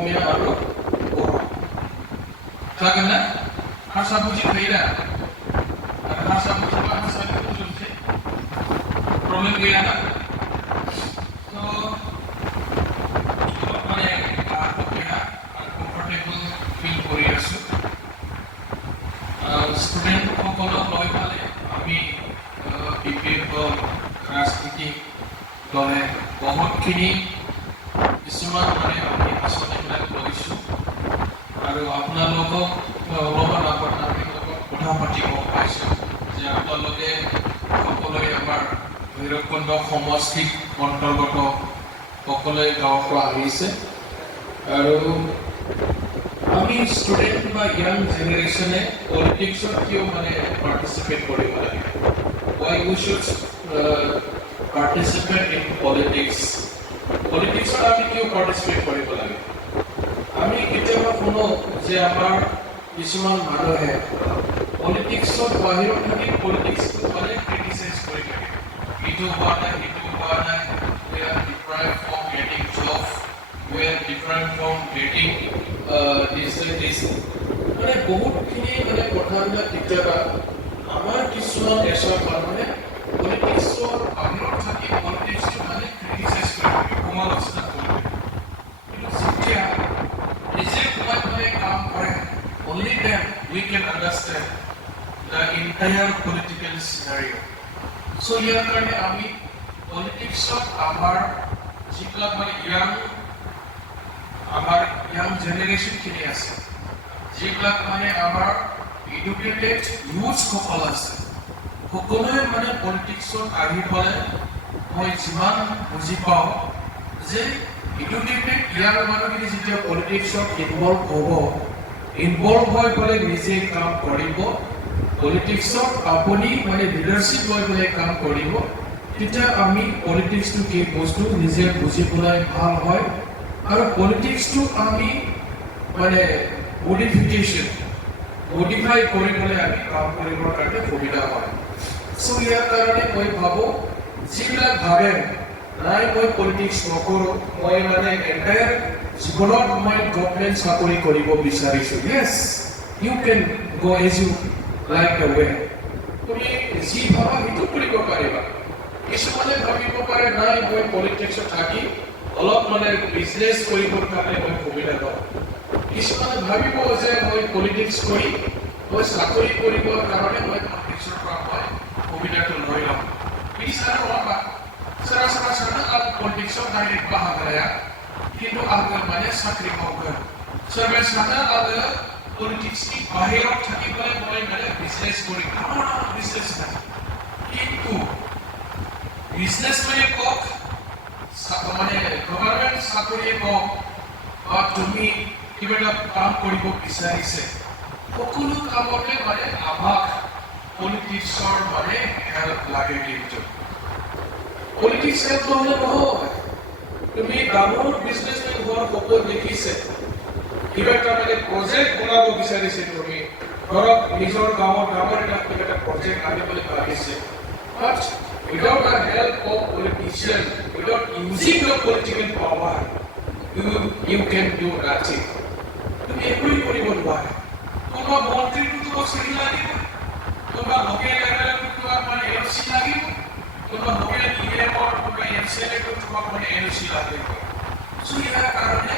অসমীয়া আৰু বড়ো জানেন না ভাষা বুঝি খাইরা আর ভাষা বুঝি বা ভাষা লিখতে চলছে প্রবলেম গিয়া না তো মানে অপেক্ষা আর কমফর্টেবল ফিল কৰি আছো স্টুডেন্ট সকলক লৈ পালে আমি বিপেক ৰাজনীতি দলে বহুতখিনি কিছুমান মানে আমি আঁচনিবিলাক লৈছোঁ আৰু আপোনালোকক অলপমান আগত আমি কথা পাতিব পাইছোঁ যে আপোনালোকে সকলোৱে আমাৰ ভৈৰৱকুণ্ড সমষ্টিত অন্তৰ্গত সকলোৱে গাঁৱৰ পৰা আহিছে আৰু আমি ষ্টুডেণ্ট বা ইয়াং জেনেৰেশ্যনে পলিটিক্সত কিয় মানে পাৰ্টিচিপেট কৰিব লাগে why we should participate in politics পলিটিক্সত আমি কিয় পাৰ্টিচিপেট কৰিব লাগে আমি কেতিয়াবা শুনো যে আমাৰ কিছুমান মানুহে পলিটিক্সত বাহিৰত থাকি পলিটিক্সটো মানে ক্ৰিটিচাইজ কৰি থাকে ইটো হোৱা নাই সিটো হোৱা নাই we are deprived from getting job we are deprived from getting this মানে বহুতখিনি মানে কথাবিলাক কেতিয়াবা আমাৰ কিছুমান দেশৰ মানুহে পলিটিক্সৰ বাহিৰত থাকি পলিটিক্সটো মানে ক্ৰিটিচাইজ কৰি থাকে সমালোচনা কৰি থাকে কিন্তু যেতিয়া নিজে সময় কাম কৰে only then we can understand the entire political scenario so ইয়াৰ কাৰণে আমি পলিটিক্সত আমাৰ যিবিলাক মানে আমাৰ ইয়াং জেনেৰেশ্যনখিনি আছে যিবিলাক মানে আমাৰ এডুকেটেড ইউথসকল আছে সকলোৱে মানে পলিটিক্সত আহি পেলাই মই যিমান বুজি পাওঁ যে এডুকেটেড ইয়াং মানুহখিনি যেতিয়া পলিটিক্সত ইনভলভ হৈ পেলাই নিজে কাম কৰিব পলিটিক্সত আপুনি মানে লিডাৰশ্বিপ লৈ পেলাই কাম কৰিব তেতিয়া আমি পলিটিক্সটো কি বস্তু নিজে বুজি পেলাই ভাল হয় আৰু পলিটিক্সটো আমি মানে মডিফাই কৰি পেলাই আমি কাম কৰিবৰ কাৰণে সুবিধা হয় চ' ইয়াৰ কাৰণে মই ভাবোঁ যিবিলাক ভাবে নাই মই পলিটিক্স নকৰোঁ মই মানে এণ্টায়াৰ জীৱনত মই গভৰ্ণমেণ্ট চাকৰি কৰিব বিচাৰিছোঁ য়েছ you can go' as you like the way তুমি যি ভাবা সেইটো কৰিব পাৰিবা কিছুমানে ভাবিব পাৰে নাই মই পলিটিক্সত থাকি অলপ মানে বিজনেছ কৰিবৰ কাৰণে মই সুবিধা লওঁ কিছুমানে ভাবিব যে মই পলিটিক্স কৰি মই চাকৰি কৰিবৰ কাৰণে মই পলিটিক্সৰ পৰা মই সুবিধাটো লৈ লওঁ বিচাৰোঁ apa Salah-salah aku politik direct bahagia কিন্তু aku মানে চাকৰি পাবলৈ সবে সাদা আগে পলিটিক্স কি বাহিৰত থাকি পেলাই মই মানে বিজনেছ কৰি বিজনেছ নাই কিন্তু বিজনেছ মানে কক মানে গভৰ্ণমেণ্ট চাকৰি কক বা তুমি কিবা এটা কাম কৰিব বিচাৰিছে সকলো কামতে মানে আমাক পলিটিক্সৰ মানে হেল্প লাগে কিন্তু পলিটিক্স হেল্প নহ'লে নহয় তুমি ডাঙৰ বিজনেছমেন হোৱাৰ সপোন দেখিছে কিবা এটা মানে প্ৰজেক্ট বনাব বিচাৰিছে তুমি ধৰক নিজৰ গাঁৱৰ ডাঙৰ এটা প্ৰজেক্ট আনিবলৈ ভাবিছে বাট without the help of politicians without using your political power you can do nothing তুমি একোই কৰিব নোৱাৰা তোমাৰ মন্ত্ৰীটো তোমাক চিনি লাগিব তোমাৰ লোকেল লেভেলত তোমাক মানে এলচি লাগিব তোমাৰ লোকেল লেভেলৰ তোমাৰ এমচিএলটো তোমাক মানে এলচি লাগিব সো ইয়াৰ কাৰণে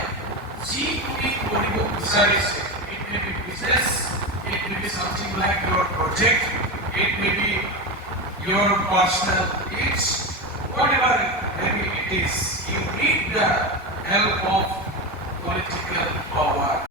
যি তুমি কৰিব বিচাৰিছে it may be business it may be something like your project it may be your personal needs whatever maybe it is you need the help of political power